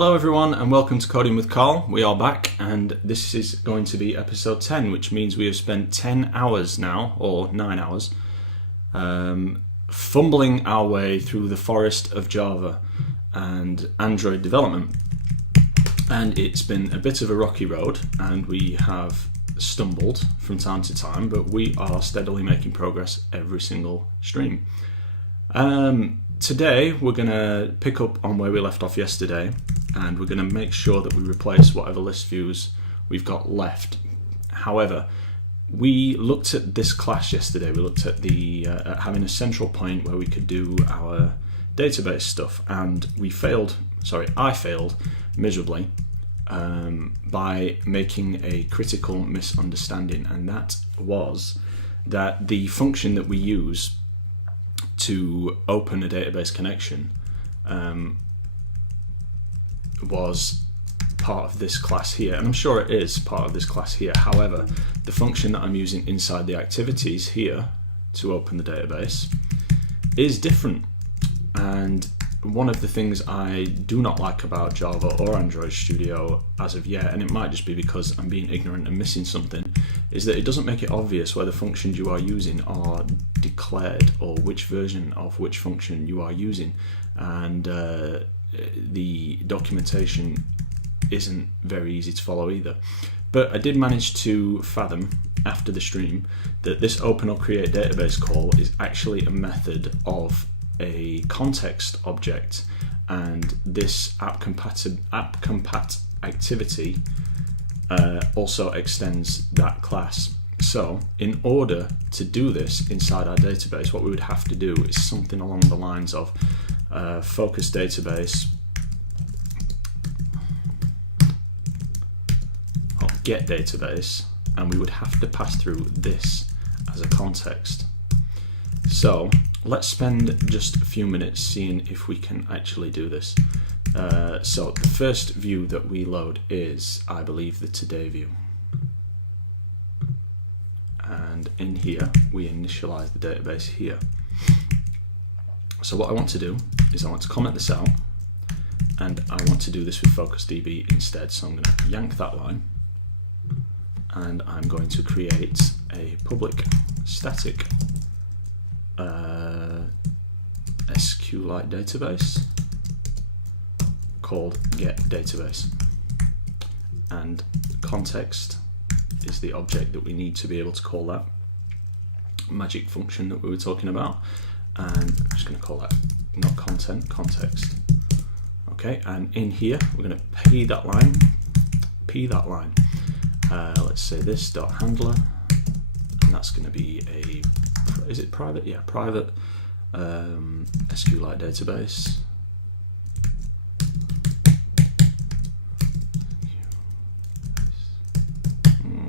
Hello everyone and welcome to Coding with Carl. We are back and this is going to be episode 10, which means we have spent 10 hours now, or 9 hours, fumbling our way through the forest of Java and Android development. And it's been a bit of a rocky road and we have stumbled from time to time, but we are steadily making progress every single stream. Today we're going to pick up on where we left off yesterday, and we're going to make sure that we replace whatever list views we've got left. However, we looked at this class yesterday. We looked at the at having a central point where we could do our database stuff, and I failed miserably by making a critical misunderstanding, and that was that the function that we use to open a database connection was part of this class here, and I'm sure it is part of this class here. However, the function that I'm using inside the activities here to open the database is different, and one of the things I do not like about Java or Android Studio as of yet, and it might just be because I'm being ignorant and missing something, is that it doesn't make it obvious where the functions you are using are declared or which version of which function you are using, and the documentation isn't very easy to follow either. But I did manage to fathom after the stream that this open or create database call is actually a method of a context object, and this app.compat activity also extends that class. So in order to do this inside our database, what we would have to do is something along the lines of focus database or get database, and we would have to pass through this as a context. So let's spend just a few minutes seeing if we can actually do this. So the first view that we load is, I believe, the today view. And in here, we initialize the database here. So what I want to do is I want to comment this out, and I want to do this with FocusDB instead. So I'm going to yank that line, and I'm going to create a public static SQLite database called get database, and context is the object that we need to be able to call that magic function that we were talking about, and I'm just going to call that not content, context. Okay, and in here we're going to p that line. Let's say this dot handler, and that's going to be a, is it private? Yeah, private SQLite database.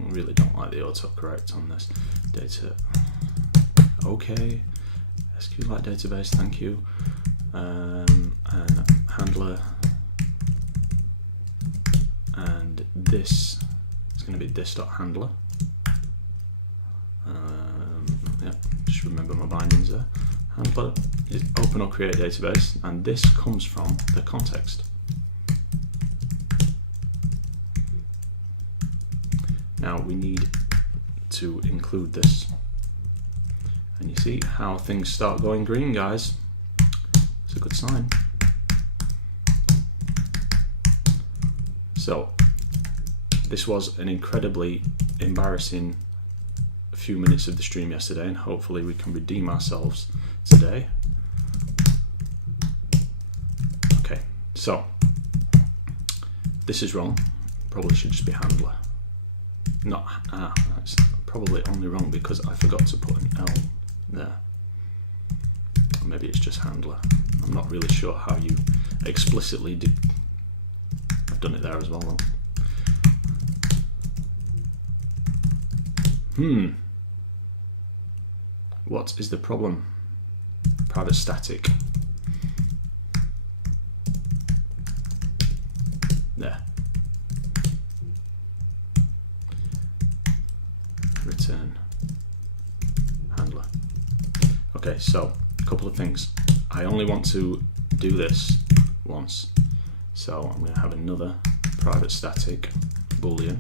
Really don't like the autocorrect on this data. Okay, SQLite database, thank you. And handler, and this is going to be this.handler. Yeah, just remember my bindings there. Handler is open or create database, and this comes from the context. Now we need to include this, and you see how things start going green, guys. It's a good sign. So this was an incredibly embarrassing few minutes of the stream yesterday, and hopefully we can redeem ourselves today. Okay, so this is wrong. Probably should just be handler. That's probably only wrong because I forgot to put an L there. Or maybe it's just handler. I'm not really sure how you explicitly do. I've done it there as well though. What is the problem? Private static. There. Return handler. Okay, so a couple of things. I only want to do this once. So I'm going to have another private static boolean,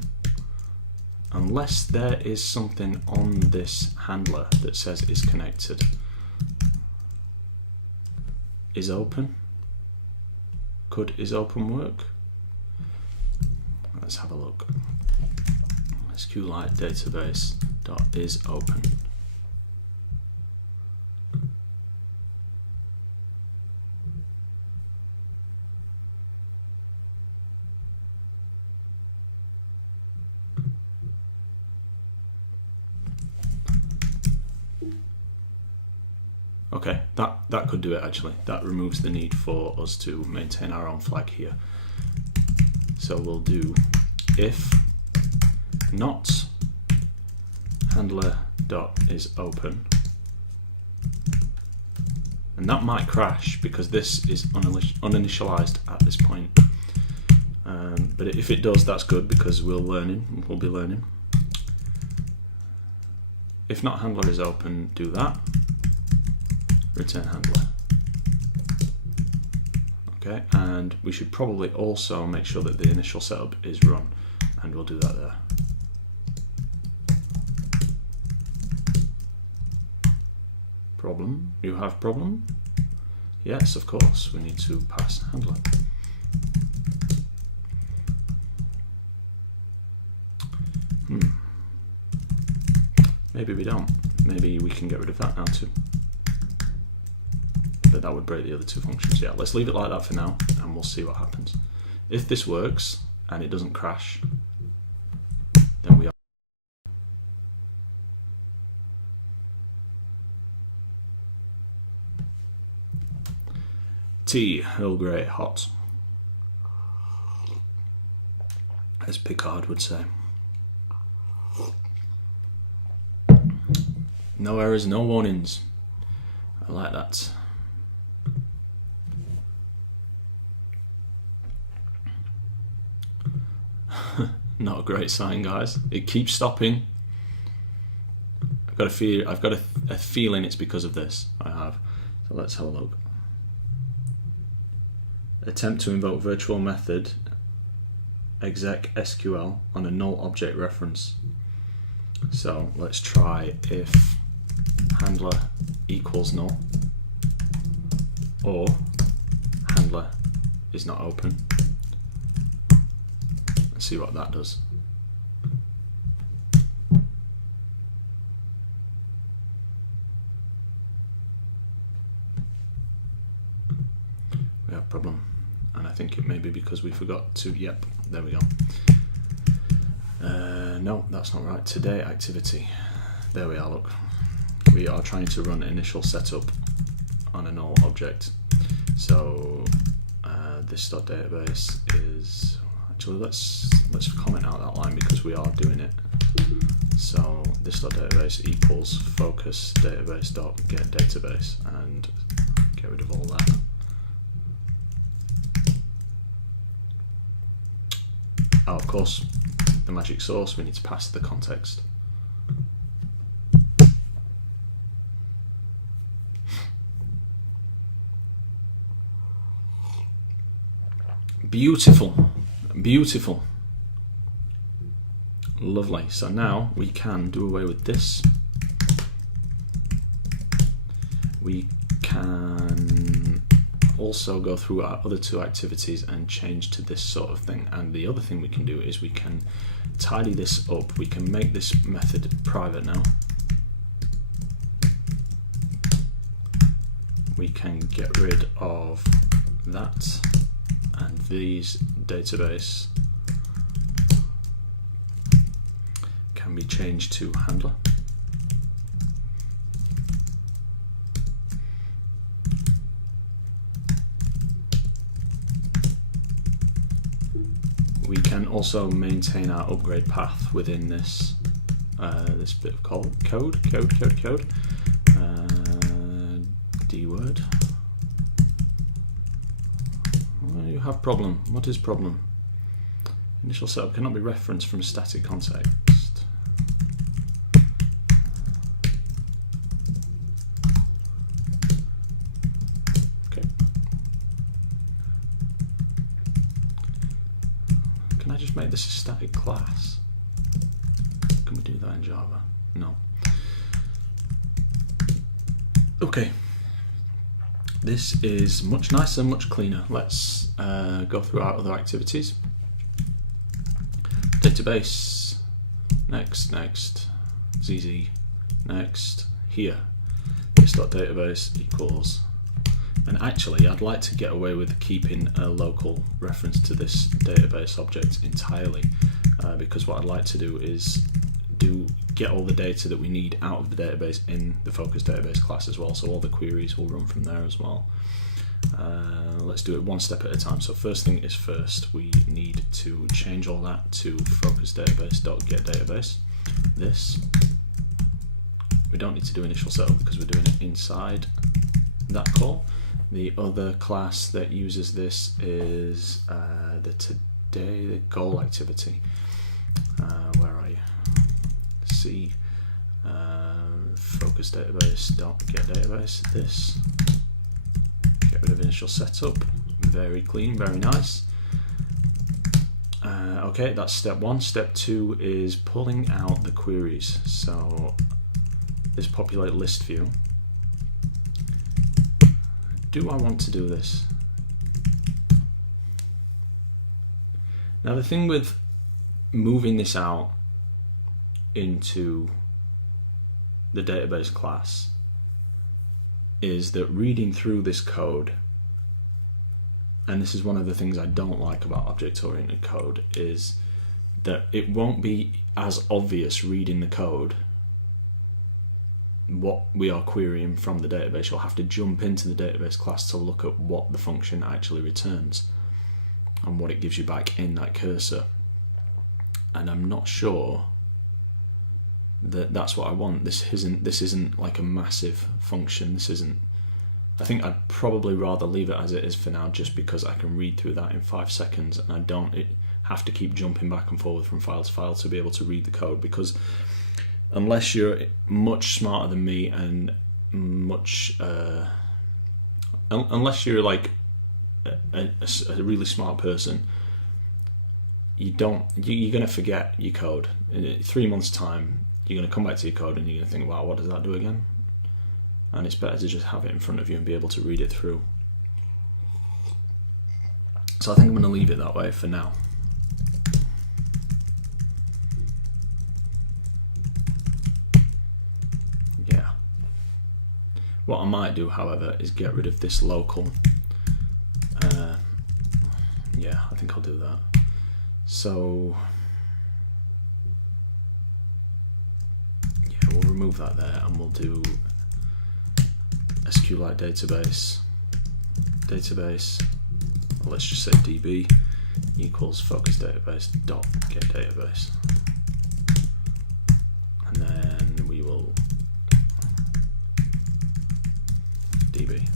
unless there is something on this handler that says is connected. Is open. Could is open work? Let's have a look. SQLite database dot is open. Okay, that could do it actually. That removes the need for us to maintain our own flag here. So we'll do if not handler dot is open, and that might crash because this is uninitialized at this point. But if it does, that's good because we'll be learning. If not handler is open, do that. Return handler. Okay, and we should probably also make sure that the initial setup is run, and we'll do that there. Problem? You have problem? Yes, of course, we need to pass handler. Maybe we don't. Maybe we can get rid of that now too. But that would break the other two functions. Yeah, let's leave it like that for now, and we'll see what happens. If this works and it doesn't crash, then we are. Tea, Earl Grey, hot, as Picard would say. No errors, no warnings. I like that. Not a great sign, guys. It keeps stopping. I've got a feeling it's because of this. I have. So let's have a look. Attempt to invoke virtual method exec SQL on a null object reference. So let's try if handler equals null or handler is not open. Let's see what that does. We have a problem, and I think it may be because we forgot to, yep, there we go. No, that's not right. Today activity. There we are, look. We are trying to run initial setup on a null object. So this.database is, actually let's comment out that line because we are doing it. So this.database equals focus database.get database, and get rid of all that. Oh, of course, the magic source, we need to pass the context. Beautiful, beautiful. Lovely. So now we can do away with this. We can also go through our other two activities and change to this sort of thing. And the other thing we can do is we can tidy this up. We can make this method private now. We can get rid of that, and these database can be changed to handler. We can also maintain our upgrade path within this this bit of code. D word. Well, you have problem. What is problem? Initial setup cannot be referenced from static context. Okay. Can I just make this a static class? Can we do that in Java? No. Okay. This is much nicer, much cleaner. Let's go through our other activities. Database, next, ZZ, next, here. This.database equals, and actually I'd like to get away with keeping a local reference to this database object entirely, because what I'd like to do is get all the data that we need out of the database in the focus database class as well, so all the queries will run from there as well. Let's do it one step at a time. So first thing is first, we need to change all that to focus database.getDatabase. This, we don't need to do initial setup because we're doing it inside that call. The other class that uses this is the goal activity. Where are you? C focus database.getDatabase. This, get rid of initial setup. Very clean, very nice. Okay, that's step one. Step two is pulling out the queries. So this populate list view. Do I want to do this? Now the thing with moving this out into the database class is that reading through this code, and this is one of the things I don't like about object-oriented code, is that it won't be as obvious reading the code what we are querying from the database. You'll have to jump into the database class to look at what the function actually returns and what it gives you back in that cursor. And I'm not sure that that's what I want. This isn't like a massive function. This isn't. I think I'd probably rather leave it as it is for now, just because I can read through that in 5 seconds and I don't have to keep jumping back and forward from file to file to be able to read the code. Because unless you're much smarter than me and unless you're like a really smart person, you're going to forget your code. In 3 months' time, you're going to come back to your code and you're going to think, wow, what does that do again? And it's better to just have it in front of you and be able to read it through. So I think I'm going to leave it that way for now. Yeah. What I might do, however, is get rid of this local. Yeah, I think I'll do that. So yeah, we'll remove that there and we'll do SQLite database, well, let's just say DB equals focus database dot get database, and then we will DB.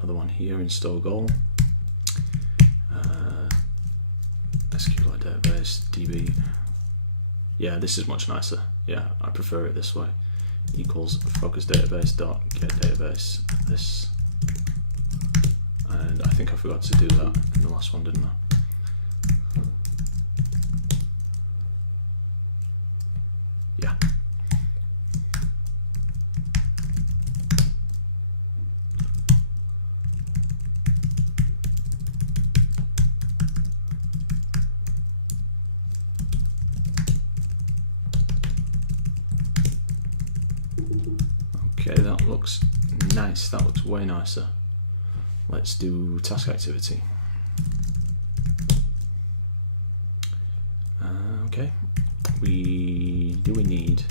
Another one here, install goal, SQLite database DB. Yeah, this is much nicer. Yeah, I prefer it this way. Equals focus database dot get database. This, and I think I forgot to do that in the last one, didn't I? Yeah. Okay, that looks nice. That looks way nicer. Let's do task activity. Okay, we need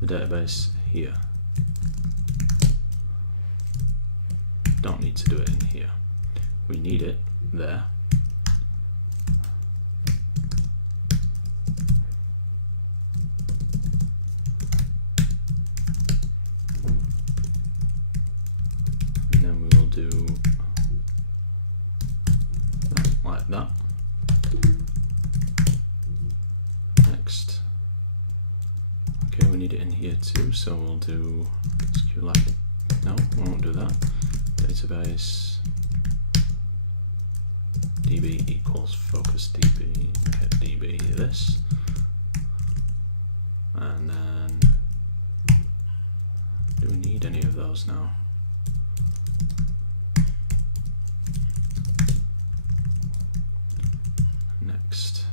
the database here. Don't need to do it in here. We need it there. Do that like that. Next. Okay, we need it in here too, so we'll do SQLite. No, we won't do that. Database db equals focus db, get db this, and then do we need any of those now? Next.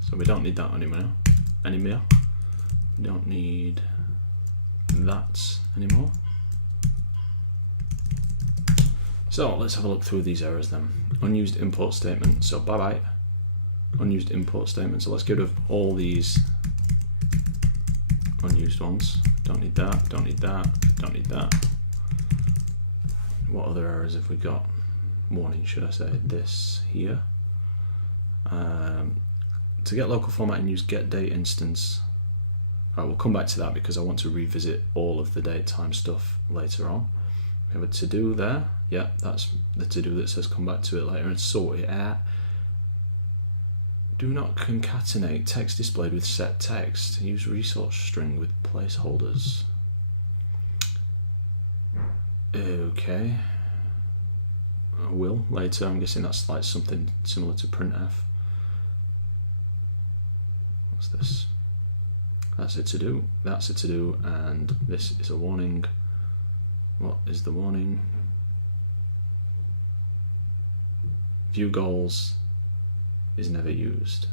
So we don't need that anymore. We don't need that anymore. So let's have a look through these errors then. Unused import statement. So bye bye. Unused import statement. So let's get rid of all these unused ones. Don't need that. Don't need that. Don't need that. What other errors have we got? Warning, should I say? This here. To get local formatting, use getDate instance. Alright, we'll come back to that because I want to revisit all of the date time stuff later on. We have a to-do there. Yeah, that's the to-do that says come back to it later and sort it out. Do not concatenate text displayed with set text. Use resource string with placeholders. Okay. I will later. I'm guessing that's like something similar to printf. What's this? That's a to-do. That's a to-do, and this is a warning. What is the warning? View goals is never used.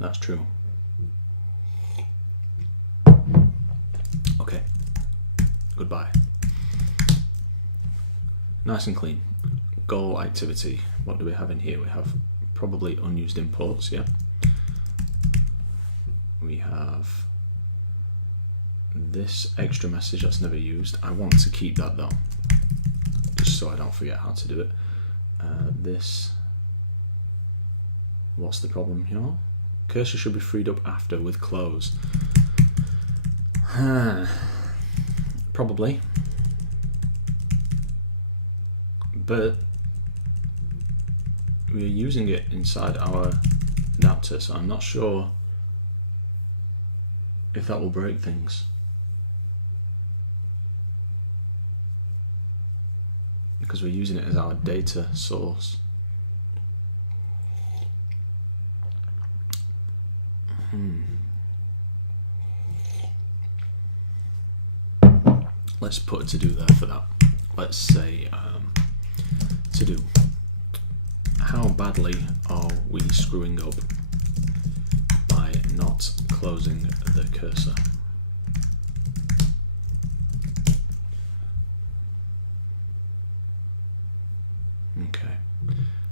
That's true. Okay. Goodbye. Nice and clean. Goal activity. What do we have in here? We have probably unused imports, yeah. We have this extra message that's never used. I want to keep that though, just so I don't forget how to do it. This, what's the problem here? Cursor should be freed up after with close. Probably. But we're using it inside our adapter, so I'm not sure if that will break things. Because we're using it as our data source. Let's put a to-do there for that. Let's say to-do. How badly are we screwing up by not closing the cursor? Okay,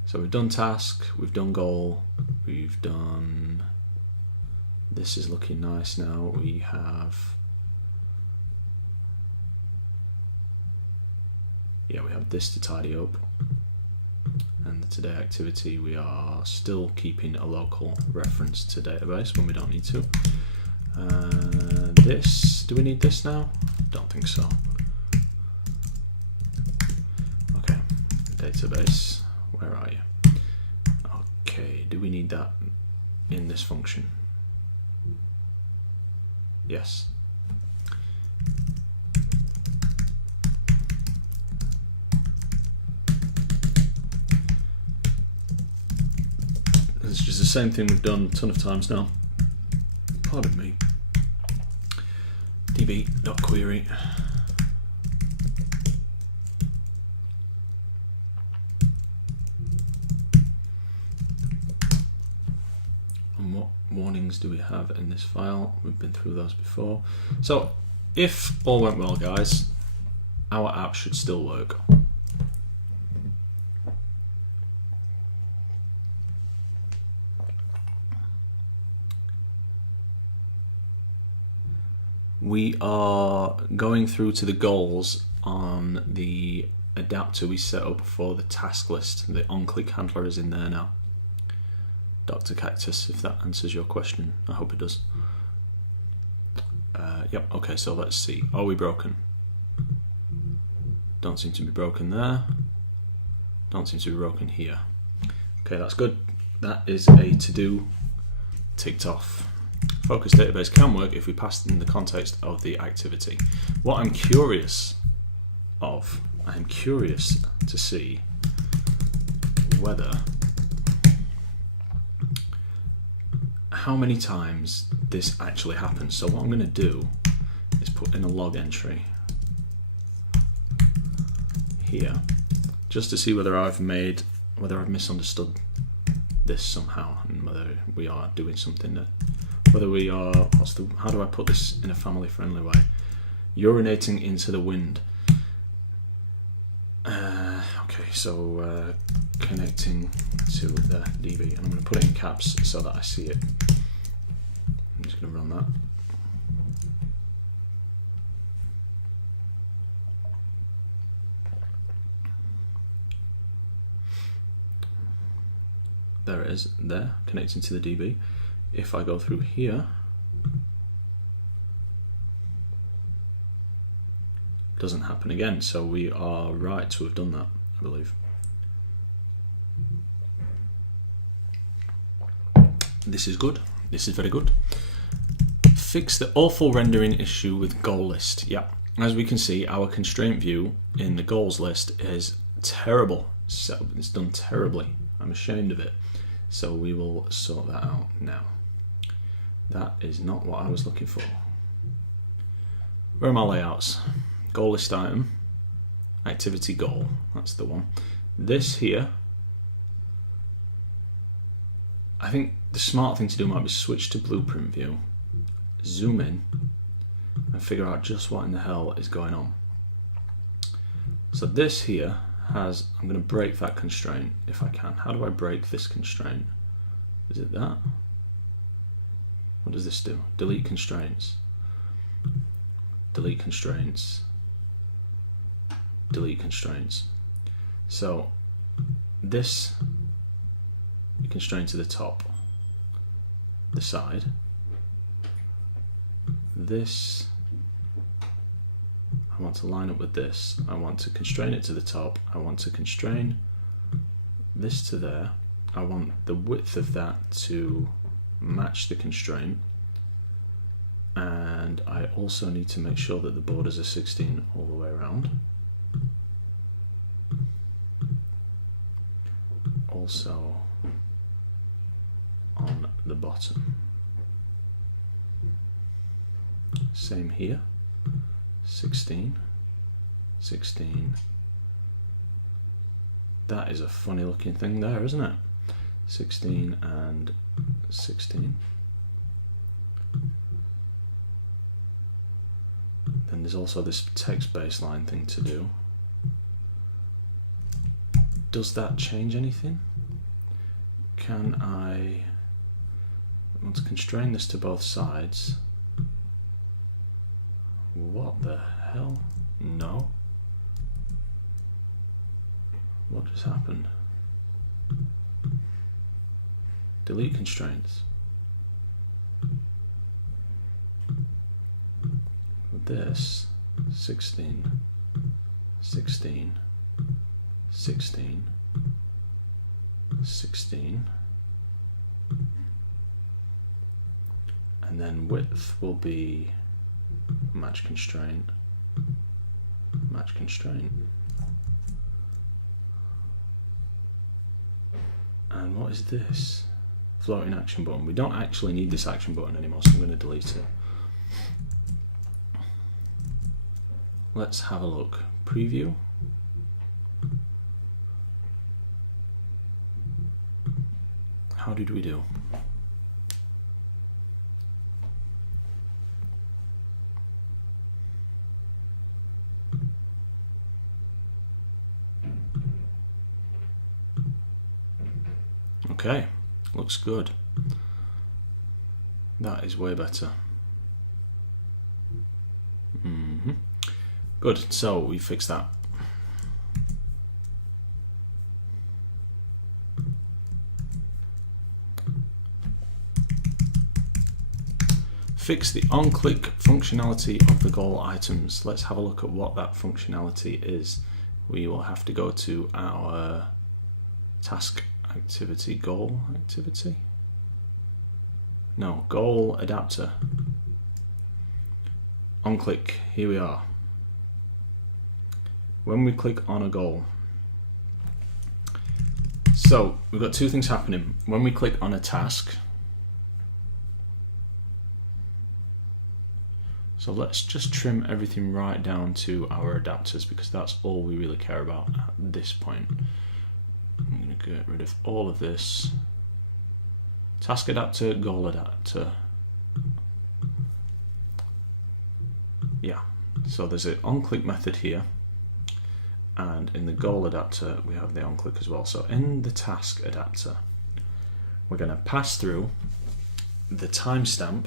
so we've done task, we've done goal, we've done, this is looking nice now. We have, yeah, we have this to tidy up. And the today activity, we are still keeping a local reference to database when we don't need to. This, do we need this now? Don't think so. Okay, database, where are you? Okay, do we need that in this function? Yes. It's just the same thing we've done a ton of times now. Pardon me. db.query. And what warnings do we have in this file? We've been through those before. So if all went well, guys, our app should still work. We are going through to the goals on the adapter we set up for the task list. The on-click handler is in there now. Dr. Cactus, if that answers your question. I hope it does. Yep, okay, so let's see. Are we broken? Don't seem to be broken there. Don't seem to be broken here. Okay, that's good. that is a to-do ticked off. Focus database can work if we pass in the context of the activity. What I'm curious of, I'm curious to see whether, how many times this actually happens. So what I'm going to do is put in a log entry here, just to see whether I've misunderstood this somehow, and whether we are doing something that, whether we are, how do I put this in a family friendly way? Urinating into the wind. Okay, so connecting to the DB, and I'm going to put it in caps so that I see it. I'm just going to run that. There it is, there, connecting to the DB. If I go through here, it doesn't happen again, so we are right to have done that, I believe. This is good, this is very good. Fix the awful rendering issue with goal list. Yeah, as we can see, our constraint view in the goals list is terrible. So it's done terribly. I'm ashamed of it. So we will sort that out now. That is not what I was looking for. Where are my layouts? Goal list item, activity goal, that's the one. This here, I think the smart thing to do might be switch to blueprint view, zoom in, and figure out just what in the hell is going on. So this here has, I'm going to break that constraint if I can. How do I break this constraint? Is it that? What does this do? Delete constraints. Delete constraints. Delete constraints. So this, you constrain to the top, the side. This, I want to line up with this. I want to constrain it to the top. I want to constrain this to there. I want the width of that to match the constraint. And I also need to make sure that the borders are 16 all the way around. Also on the bottom. Same here. 16, 16. That is a funny looking thing there, isn't it? 16 and 16. Then there's also this text baseline thing to do. Does that change anything? Can I want to constrain this to both sides? What the hell? No. What just happened? Delete constraints. With this, 16, 16, 16, 16, and then width will be match constraint, match constraint. And what is this? Floating action button. We don't actually need this action button anymore, so I'm going to delete it. Let's have a look. Preview. How did we do? Okay, looks good. That is way better. Good, so we fixed that. Fix the on-click functionality of the goal items. Let's have a look at what that functionality is. We will have to go to our task activity, goal activity. No, goal adapter. On click, here we are. When we click on a goal, so we've got two things happening. When we click on a task, so let's just trim everything right down to our adapters because that's all we really care about at this point. I'm going to get rid of all of this. Task adapter, goal adapter. Yeah, so there's an on-click method here, and in the goal adapter we have the on-click as well. So in the task adapter, we're going to pass through the timestamp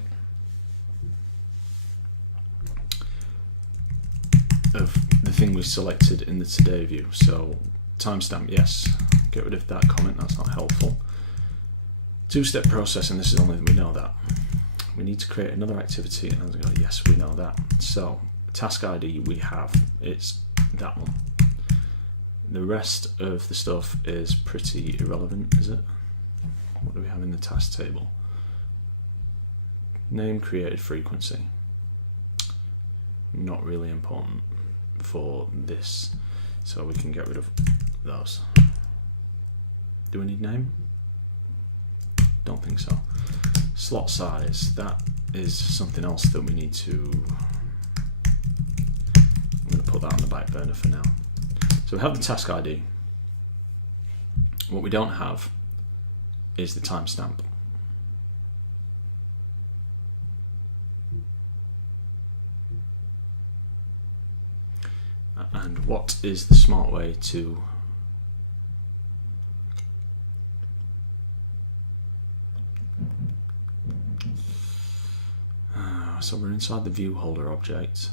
of the thing we selected in the today view. So timestamp, yes, get rid of that comment, that's not helpful. Two-step process, and this is only, we know that. We need to create another activity, and I was going, yes, we know that. So task ID we have, it's that one. The rest of the stuff is pretty irrelevant, is it? What do we have in the task table? Name, created, frequency. Not really important for this, so we can get rid of those. Do we need name? Don't think so. Slot size, that is something else that we need to, I'm going to put that on the back burner for now. So we have the task ID. What we don't have is the timestamp. And what is the smart way to so we're inside the view holder object.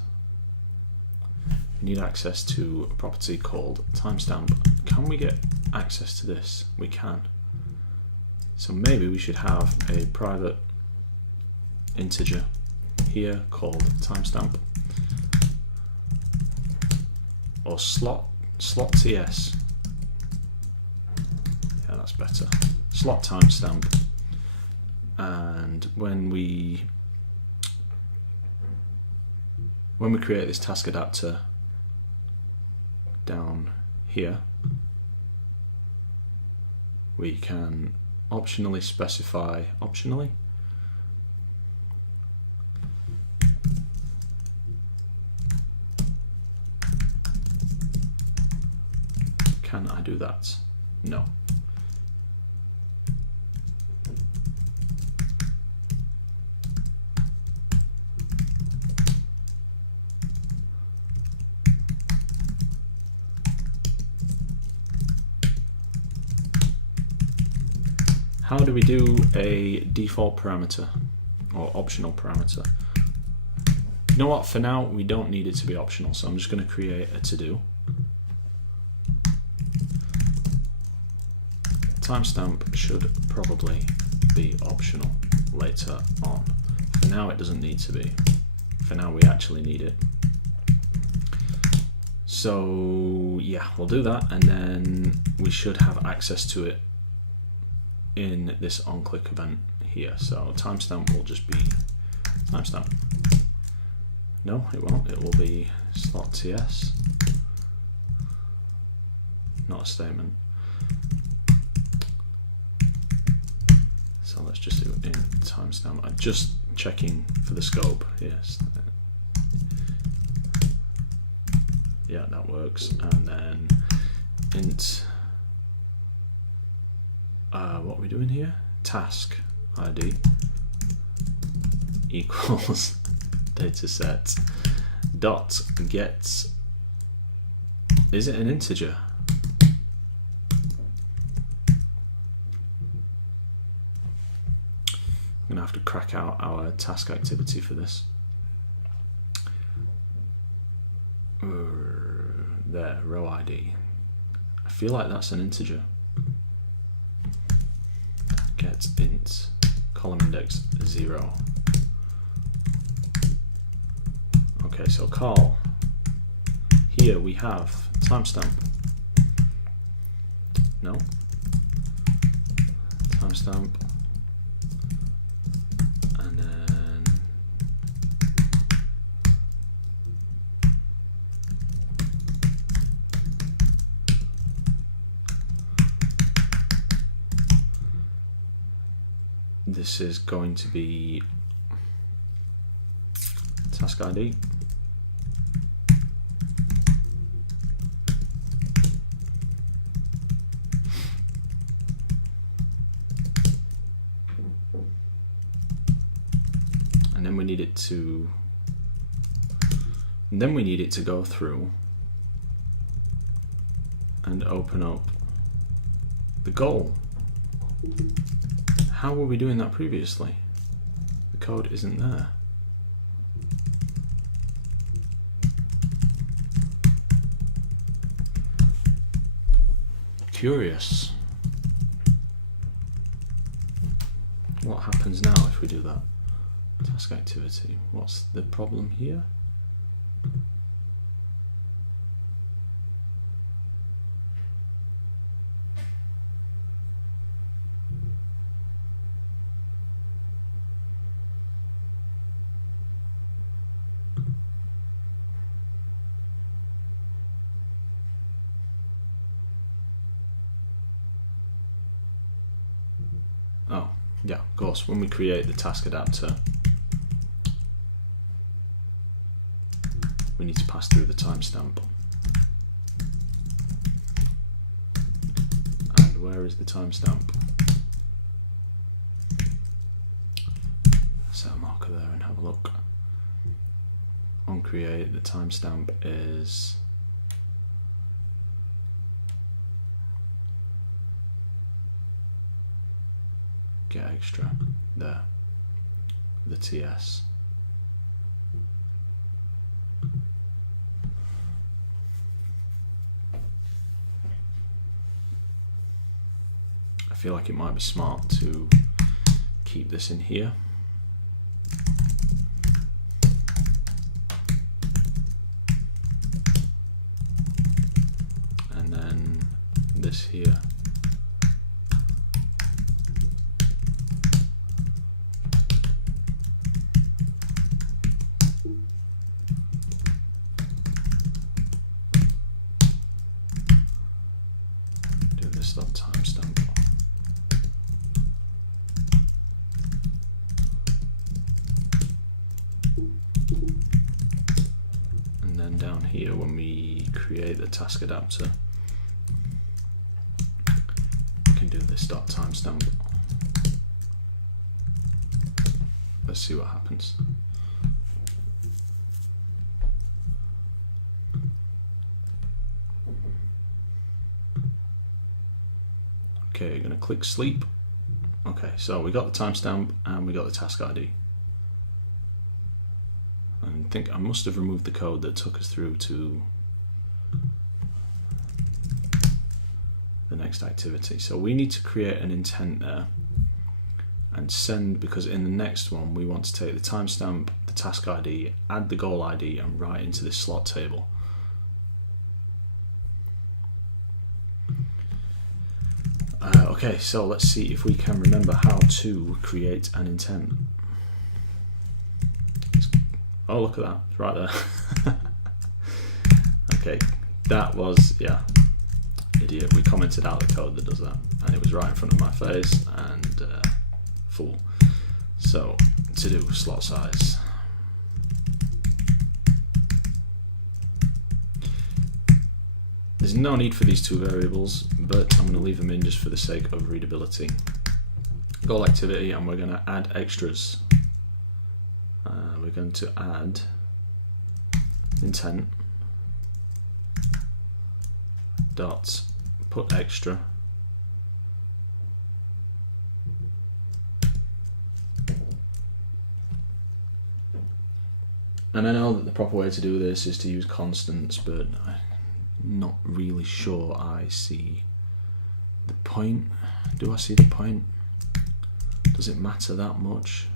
We need access to a property called timestamp. Can we get access to this? We can. So maybe we should have a private integer here called timestamp, or slot ts. Yeah, that's better. Slot timestamp. And when we create this task adapter down here, we can optionally specify, can I do that? No. How do we do a default parameter or optional parameter? You know what, for now we don't need it to be optional, so I'm just going to create a to-do. Timestamp should probably be optional later on. For now it doesn't need to be. For now we actually need it. So yeah, we'll do that, and then we should have access to it in this on-click event here. So timestamp will just be timestamp. No, it won't. It will be slot ts. Not a statement. So let's just do it in timestamp. I'm just checking for the scope. Yes. Yeah, that works. And then int. What are we doing here? Task ID equals dataset dot get. Is it an integer? I'm gonna have to crack out our task activity for this. There, row ID. I feel like that's an integer. Get int column index 0. Okay, so call. Here we have timestamp. No. timestamp, and then this is going to be task ID. And then we need it to go through and open up the goal. How were we doing that previously? The code isn't there. Curious. What happens now if we do that? Task activity. What's the problem here? Oh, yeah, of course. When we create the task adapter, we need to pass through the timestamp. And where is the timestamp? Set a marker there and have a look. On create, the timestamp is get extra there, the TS. I feel like it might be smart to keep this in here. And then this here. Do this timestamp. And then down here, when we create the task adapter, we can do this timestamp. Let's see what happens. Okay, you're going to click sleep. Okay, so we got the timestamp and we got the task ID. I think I must have removed the code that took us through to the next activity. So we need to create an intent there and send, because in the next one we want to take the timestamp, the task ID, add the goal ID and write into this slot table. Okay, so let's see if we can remember how to create an intent. Oh, look at that, it's right there. Okay, that was, yeah, idiot. We commented out the code that does that, and it was right in front of my face, and fool. So, to do slot size. There's no need for these two variables, but I'm going to leave them in just for the sake of readability. Goal activity, and we're going to add extras. We're going to add intent dot put extra and I know that the proper way to do this is to use constants, but I'm not really sure I see the point. Do I see the point? Does it matter that much?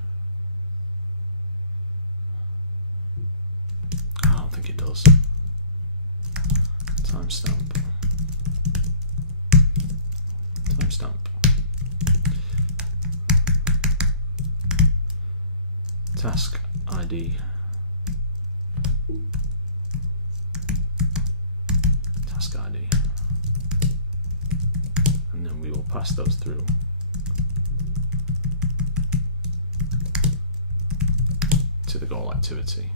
I don't think it does. Timestamp. task ID, task ID, and then we will pass those through to the goal activity.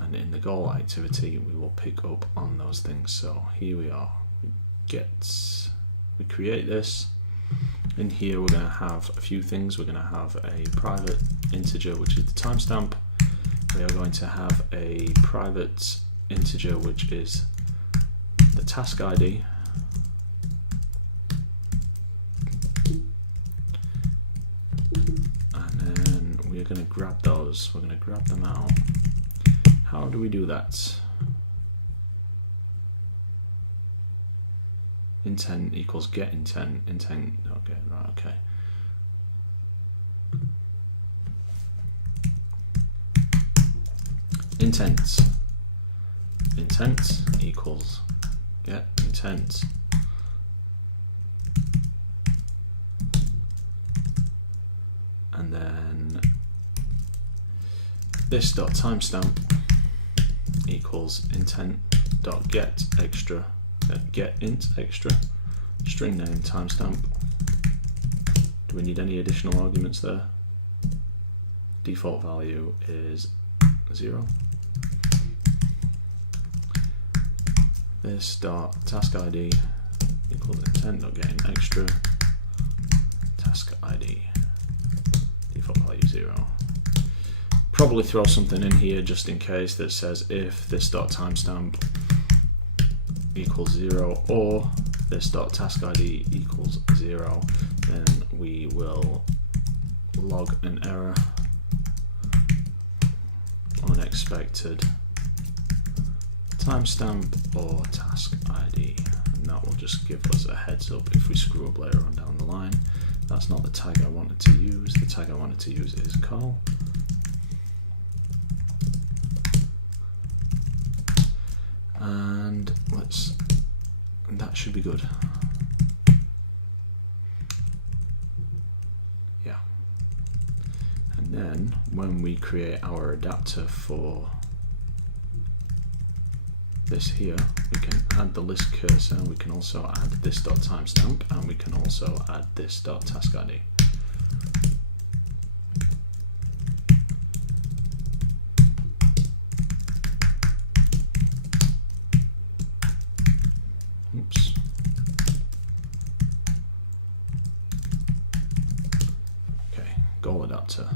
And in the goal activity, we will pick up on those things. So here we are. We create this. In here, we're going to have a few things. We're going to have a private integer, which is the timestamp. We are going to have a private integer, which is the task ID. And then we're going to grab those. We're going to grab them out. How do we do that? Intent equals get intent. Intent, okay, right, okay. Intent. Intent equals get intent. And then this dot timestamp equals intent dot get extra, get int extra, string name timestamp. Do we need any additional arguments there? Default value is 0. This dot task ID equals intent dot get int extra, task ID, default value 0. Probably throw something in here just in case that says if this dot timestamp equals 0 or this dot task ID equals 0, then we will log an error, unexpected timestamp or task ID, and that will just give us a heads up if we screw up later on down the line. That's not the tag I wanted to use. The tag I wanted to use is call. And that should be good. Yeah. And then when we create our adapter for this here, we can add the list cursor, we can also add this dot timestamp, and we can also add this dot task ID. Oops. Okay, goal adapter.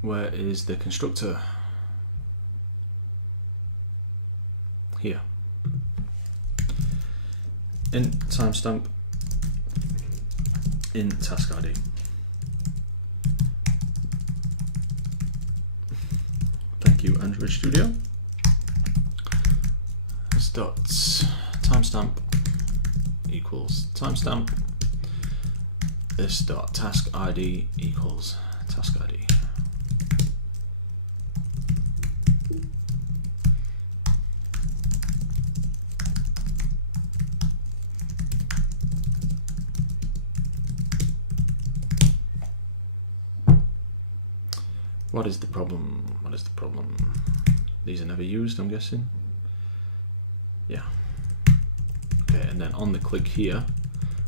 Where is the constructor? Here. Int timestamp, int task ID. Thank you, Android Studio. This dot timestamp equals timestamp. This dot task ID equals task ID. What is the problem? What is the problem? These are never used, I'm guessing. Yeah. Okay, and then on the click here,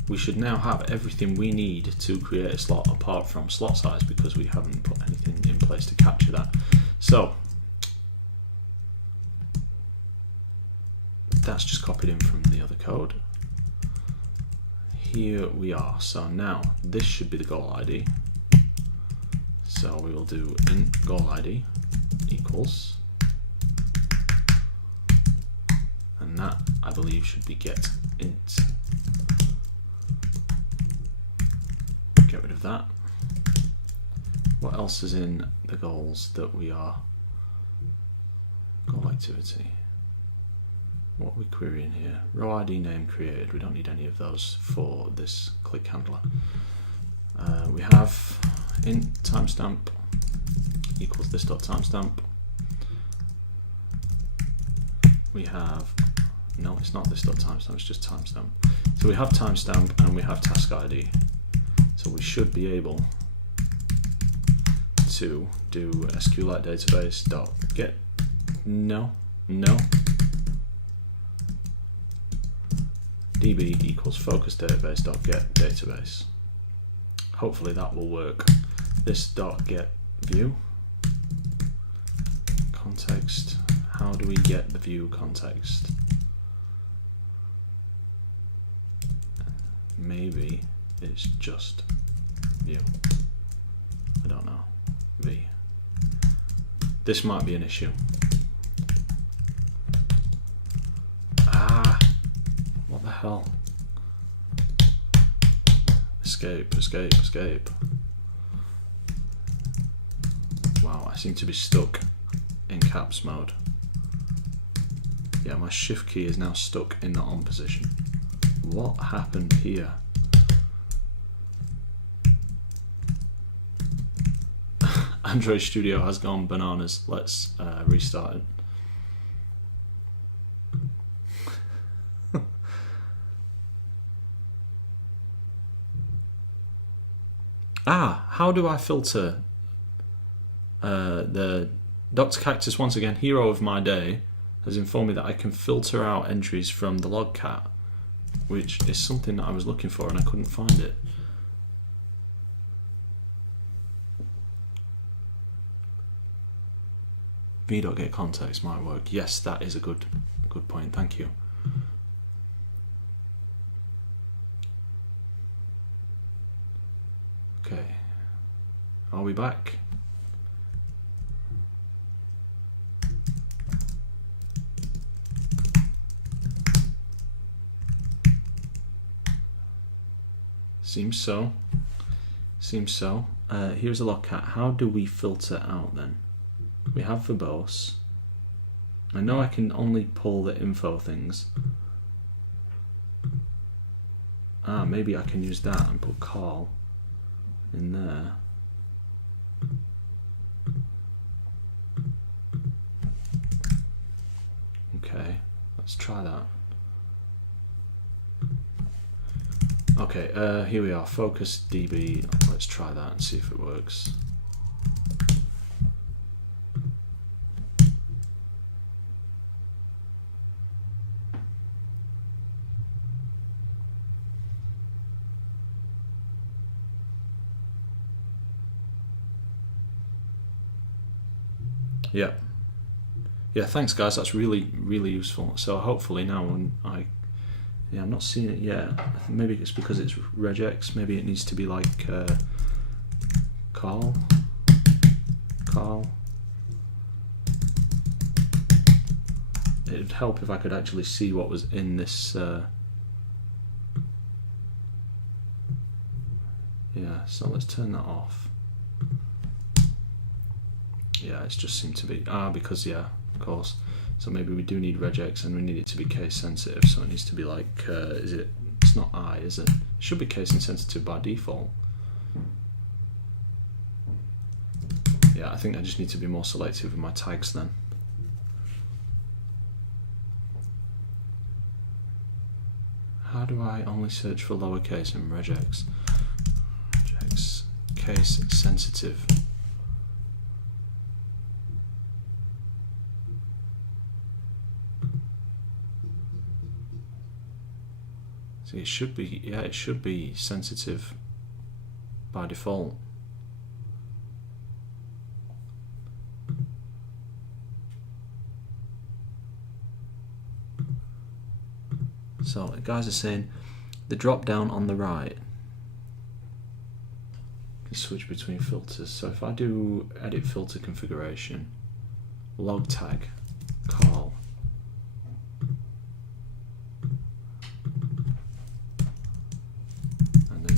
we should now have everything we need to create a slot apart from slot size, because we haven't put anything in place to capture that. So that's just copied in from the other code. Here we are. So now this should be the goal ID. So we will do int goal ID equals, and that I believe should be get int. Get rid of that. What else is in the goals that we are goal activity? What are we querying here? Row ID name created. We don't need any of those for this click handler. We have int timestamp equals this dot timestamp. We have, no, it's not this dot timestamp, it's just timestamp. So we have timestamp and we have task ID. So we should be able to do SQLite database dot get no db equals focus database dot get database. Hopefully that will work. This dot get view context. How do we get the view context? Maybe it's just view. I don't know. V. This might be an issue. Ah, what the hell? Escape, escape, escape. Wow, I seem to be stuck in caps mode. Yeah, my shift key is now stuck in the on position. What happened here? Android Studio has gone bananas. Let's restart it. How do I filter the Dr. Cactus, once again, hero of my day, has informed me that I can filter out entries from the logcat, which is something that I was looking for and I couldn't find it. v.getContext might work. Yes, that is a good point. Thank you. Okay, are we back? Seems so. Seems so. Here's a logcat. How do we filter out then? We have verbose. I know I can only pull the info things. Maybe I can use that and put call in there. Okay, let's try that. Okay, here we are, focus DB. Let's try that and see if it works. Yeah. Yeah, thanks guys, that's really useful. So hopefully now when I'm not seeing it yet. Maybe it's because it's regex. Maybe it needs to be like call. It'd help if I could actually see what was in this. Yeah, so let's turn that off. Yeah, it's just seemed to be because yeah, of course. So maybe we do need regex and we need it to be case sensitive. So it needs to be like, it's not I, is it? It should be case insensitive by default. Yeah, I think I just need to be more selective with my tags then. How do I only search for lowercase in regex? Regex, case sensitive. See, it should be, yeah, it should be sensitive by default. So guys are saying the drop down on the right can switch between filters. So if I do edit filter configuration, log tag, call,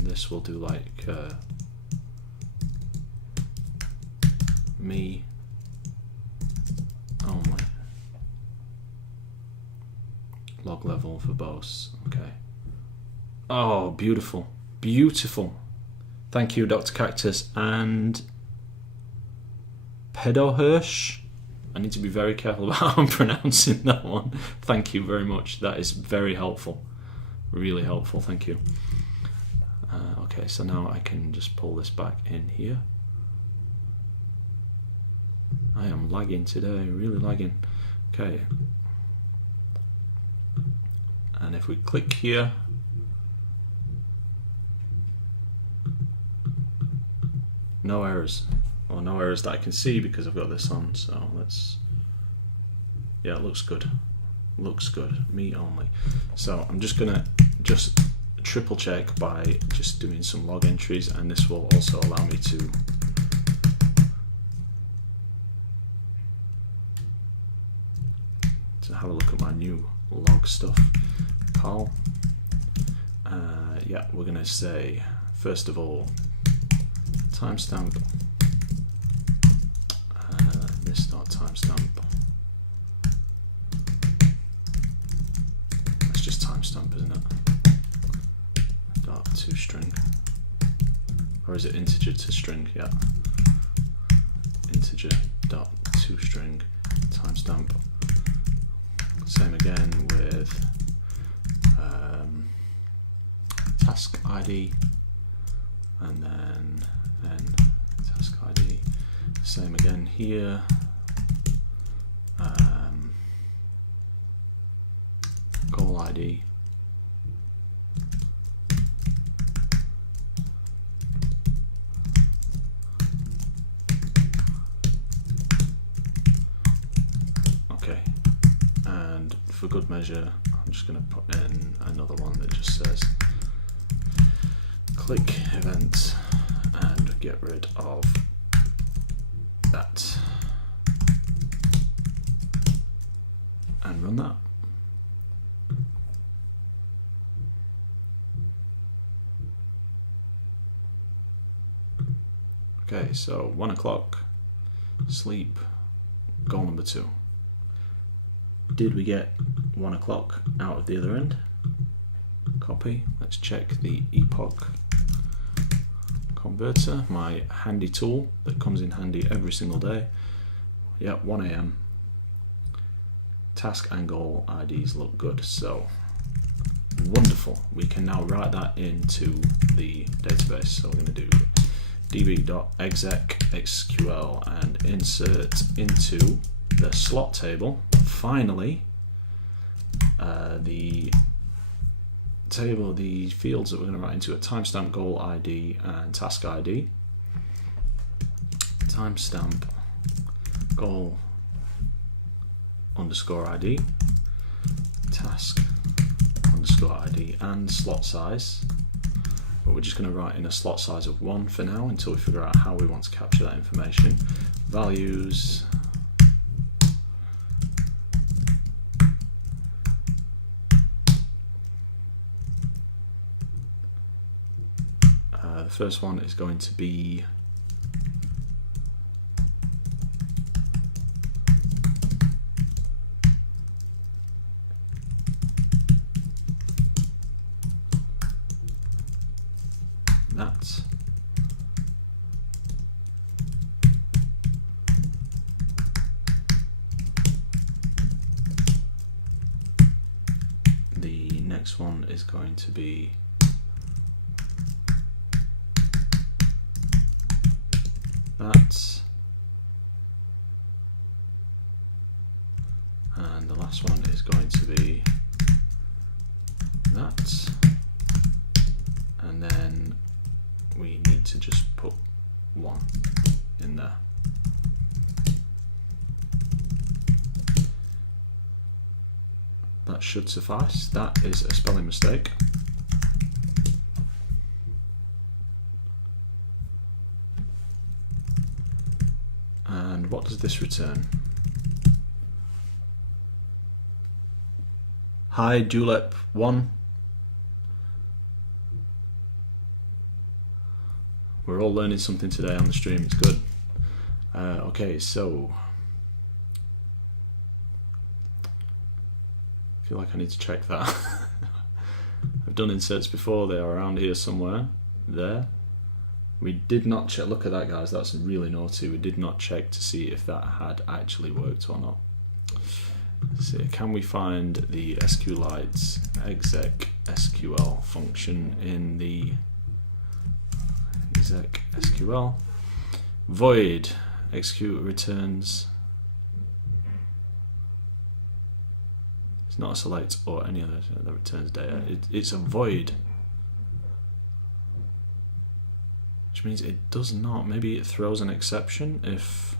this will do like me only. Log level verbose. Okay. Oh, beautiful. Beautiful. Thank you, Dr. Cactus. And Pedohirsch. I need to be very careful about how I'm pronouncing that one. Thank you very much. That is very helpful. Really helpful. Thank you. Okay, so now I can just pull this back in here. I am lagging today, really lagging. Okay. And if we click here, no errors, or no errors that I can see because I've got this on. So let's, yeah, it looks good. Looks good, me only. So I'm just gonna triple check by just doing some log entries, and this will also allow me to have a look at my new log stuff. Call. Yeah, we're gonna say first of all timestamp. This not timestamp. It's just timestamp, isn't it? Dot to string, or is it integer to string? Yeah, integer dot to string timestamp. Same again with task ID, and then task ID. Same again here. Goal ID. Okay, and for good measure, I'm just going to put in another one that just says click event and get rid of that, and run that. Okay, so 1 o'clock, sleep, goal number 2. Did we get 1 o'clock out of the other end? Copy. Let's check the epoch converter, my handy tool that comes in handy every single day. Yeah, 1 AM. Task and goal IDs look good, so wonderful. We can now write that into the database. So we're going to do db.exec SQL and insert into the slot table. Finally, the table, the fields that we're going to write into are timestamp, goal ID, and task ID. Timestamp, goal underscore ID, task underscore ID, and slot size. But we're just going to write in a slot size of 1 for now until we figure out how we want to capture that information. Values. The first one is going to be that. The next one is going to be that, and the last one is going to be that, and then we need to just put 1 in there. That should suffice. That is a spelling mistake. And what does this return? Hi, Julep 1. We're all learning something today on the stream, it's good. Okay, so I feel like I need to check that. I've done inserts before, they are around here somewhere. There. We did not check, look at that guys, that's really naughty. We did not check to see if that had actually worked or not. Let's see, can we find the SQLite's exec SQL function in the exec SQL? Void execute returns. It's not a select or any other that returns data. It's a void, which means it does not. Maybe it throws an exception if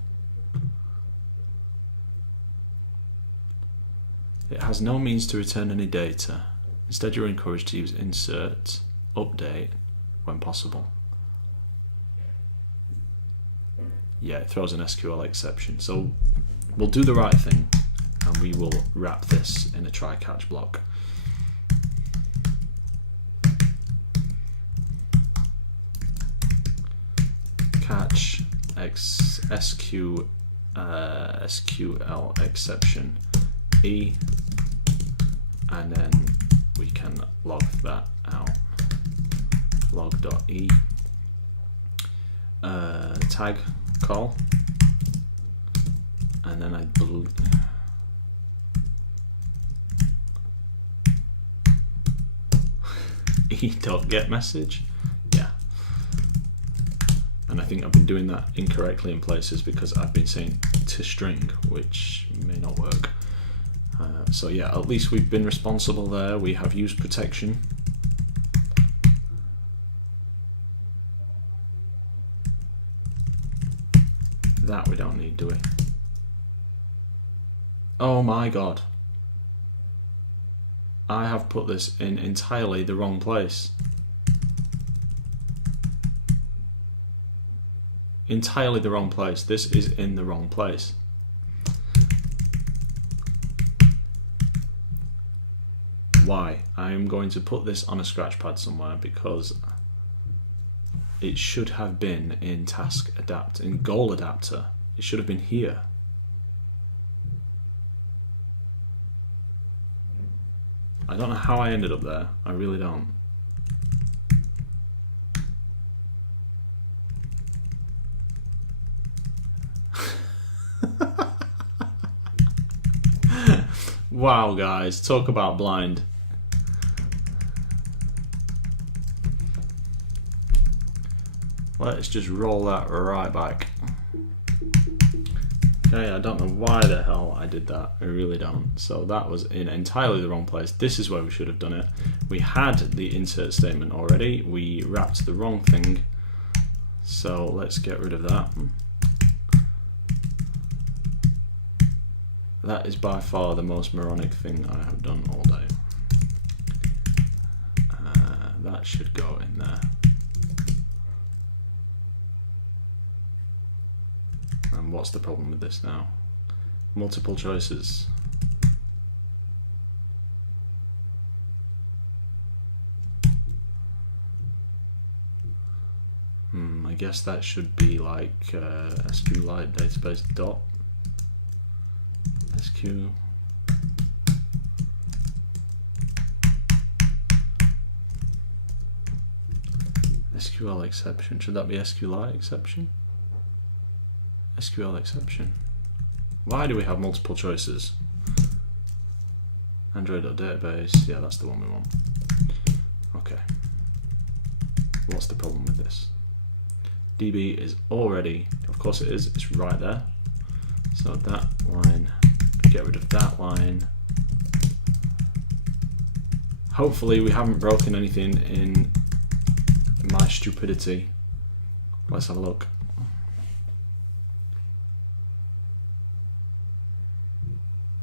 it has no means to return any data. Instead, you're encouraged to use insert update when possible. Yeah, it throws an SQL exception. So we'll do the right thing and we will wrap this in a try catch block. Catch SQL exception E, and then we can log that out. Log.e tag call, and then I believe e.get message. Yeah, and I think I've been doing that incorrectly in places because I've been saying to string, which may not work. So yeah, at least we've been responsible there. We have used protection. That we don't need, do we? Oh my god. I have put this in entirely the wrong place. Entirely the wrong place. This is in the wrong place. Why? I am going to put this on a scratch pad somewhere because it should have been in task adapt, in goal adapter. It should have been here. I don't know how I ended up there. I really don't. Wow, guys, talk about blind. Let's just roll that right back. Okay, I don't know why the hell I did that. I really don't. So that was in entirely the wrong place. This is where we should have done it. We had the insert statement already. We wrapped the wrong thing. So let's get rid of that. That is by far the most moronic thing I have done all day. That should go in there. And what's the problem with this now? Multiple choices. I guess that should be like SQLite database dot SQ. SQL exception. Should that be SQLite exception? SQL exception. Why do we have multiple choices? Android.database. Yeah, that's the one we want. Okay. What's the problem with this? DB is already, of course it is, it's right there. So that line, get rid of that line. Hopefully we haven't broken anything in my stupidity. Let's have a look.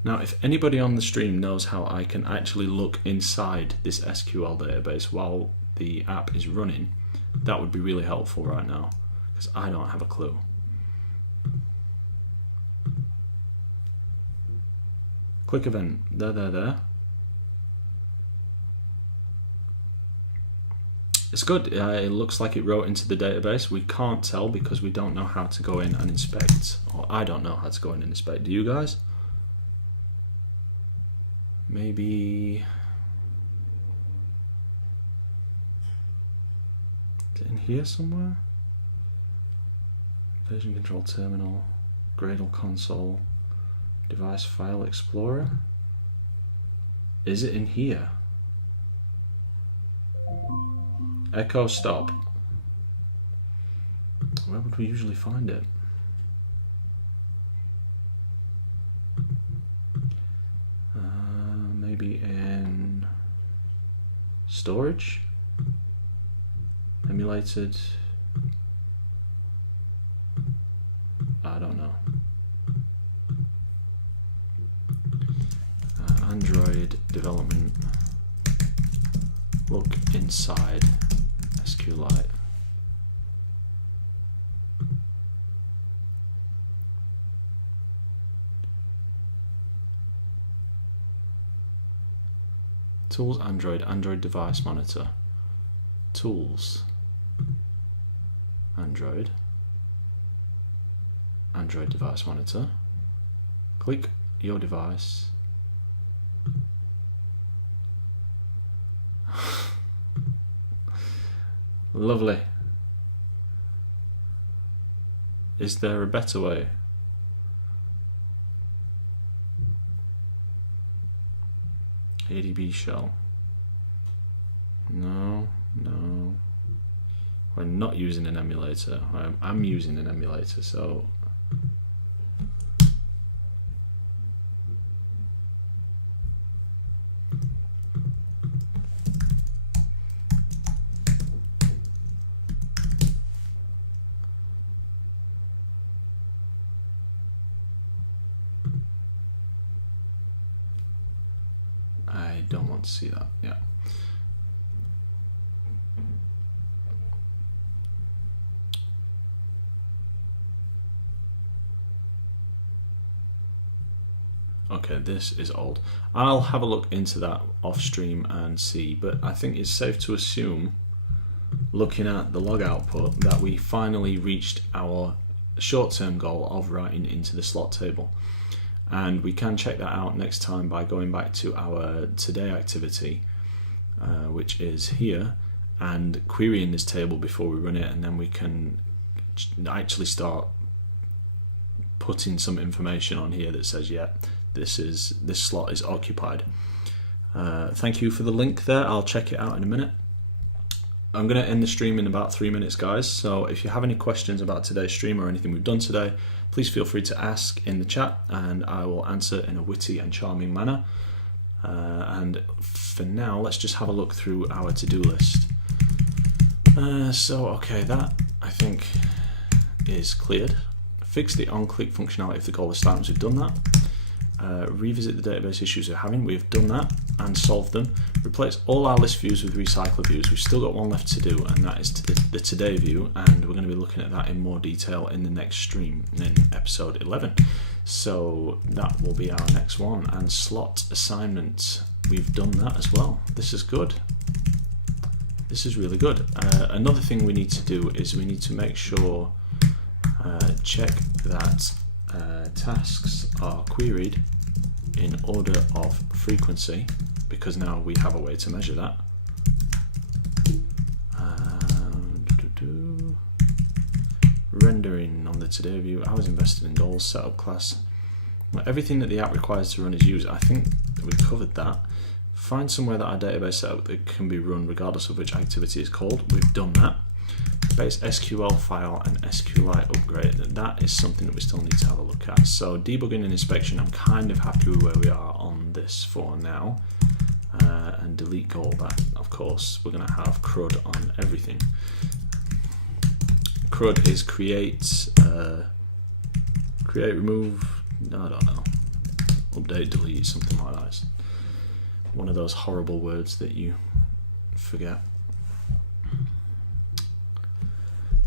Now, if anybody on the stream knows how I can actually look inside this SQL database while the app is running, that would be really helpful right now, because I don't have a clue. Quick event, there. It's good, it looks like it wrote into the database. We can't tell because we don't know how to go in and inspect, or I don't know how to go in and inspect. Do you guys? Maybe is it in here somewhere? Version control terminal, Gradle console, device file explorer. Is it in here? Echo stop. Where would we usually find it? maybe in storage, emulated, I don't know. Android development, look inside SQLite. Tools, Android device monitor. Tools, Android device monitor. Click your device. Lovely. Is there a better way? ADB shell. No. We're not using an emulator. I'm using an emulator, so I don't want to see that. Yeah. Okay, this is old. I'll have a look into that off stream and see, but I think it's safe to assume, looking at the log output, that we finally reached our short-term goal of writing into the slot table. And we can check that out next time by going back to our today activity, which is here, and querying this table before we run it, and then we can actually start putting some information on here that says, yeah, this slot is occupied. Thank you for the link there. I'll check it out in a minute. I'm going to end the stream in about 3 minutes, guys. So if you have any questions about today's stream or anything we've done today, please feel free to ask in the chat, and I will answer in a witty and charming manner. And for now, let's just have a look through our to-do list. Okay, that I think is cleared. Fix the on-click functionality of the goal list items. We've done that. Revisit the database issues we're having. We've done that and solved them. Replace all our list views with recycler views. We've still got one left to do, and that is the today view, and we're going to be looking at that in more detail in the next stream in episode 11. So that will be our next one. And slot assignment, we've done that as well. This is good. This is really good. Another thing we need to do is we need to make sure, check that tasks are queried in order of frequency, because now we have a way to measure that. Rendering on the today view, I was invested in goals, setup class. Well, everything that the app requires to run is used. I think we covered that. Find somewhere that our database setup that can be run regardless of which activity is called. We've done that. Base SQL file and SQLite upgrade. That is something that we still need to have a look at. So debugging and inspection, I'm kind of happy with where we are on this for now. And delete goal, that of course we're going to have CRUD on everything. CRUD is create, remove, I don't know, update, delete, something like that. It's one of those horrible words that you forget.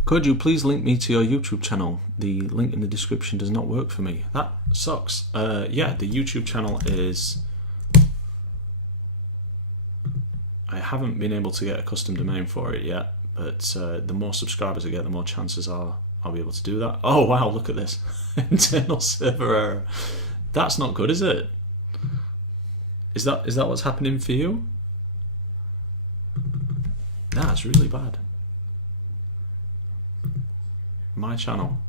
Could you please link me to your YouTube channel? The link in the description does not work for me. That sucks. Yeah, the YouTube channel is... I haven't been able to get a custom domain for it yet, but the more subscribers I get, the more chances are I'll be able to do that. Oh wow, look at this. Internal server error. That's not good, is it? Is that what's happening for you? That's really bad. My channel.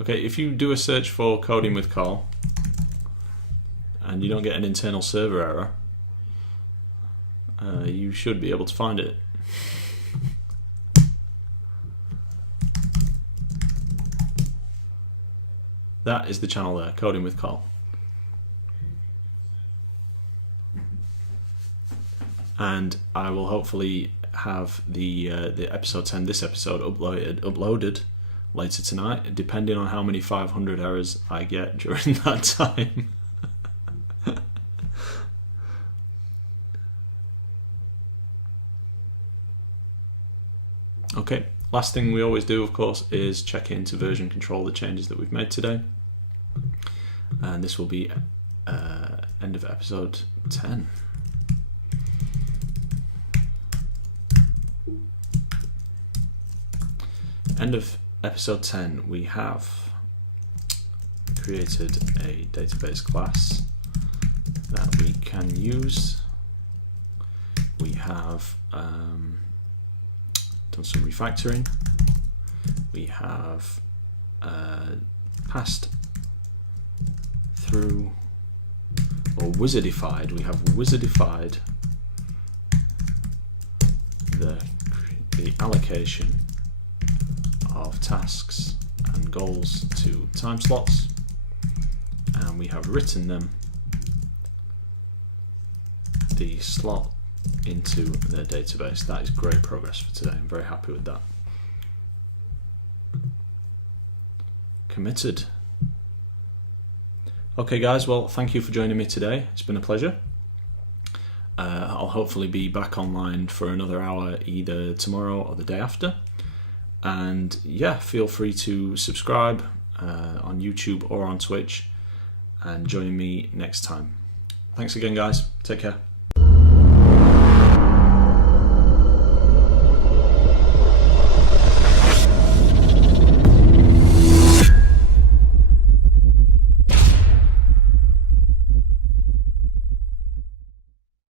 Okay, if you do a search for coding with Carl and you don't get an internal server error, you should be able to find it. That is the channel there, Coding with Carl. and I will hopefully have the episode 10, this episode, uploaded later tonight, depending on how many 500 errors I get during that time. Okay, last thing we always do, of course, is check in to version control the changes that we've made today. And this will be end of episode 10. End of episode 10, we have created a database class that we can use. We have done some refactoring. We have passed through, or wizardified, we have wizardified the allocation of tasks and goals to time slots, and we have written them, the slot, into the database. That is great progress for today. I'm very happy with that. Committed. Okay guys, well, thank you for joining me today. It's been a pleasure. I'll hopefully be back online for another hour either tomorrow or the day after. And yeah, feel free to subscribe on YouTube or on Twitch and join me next time. Thanks again guys. Take care.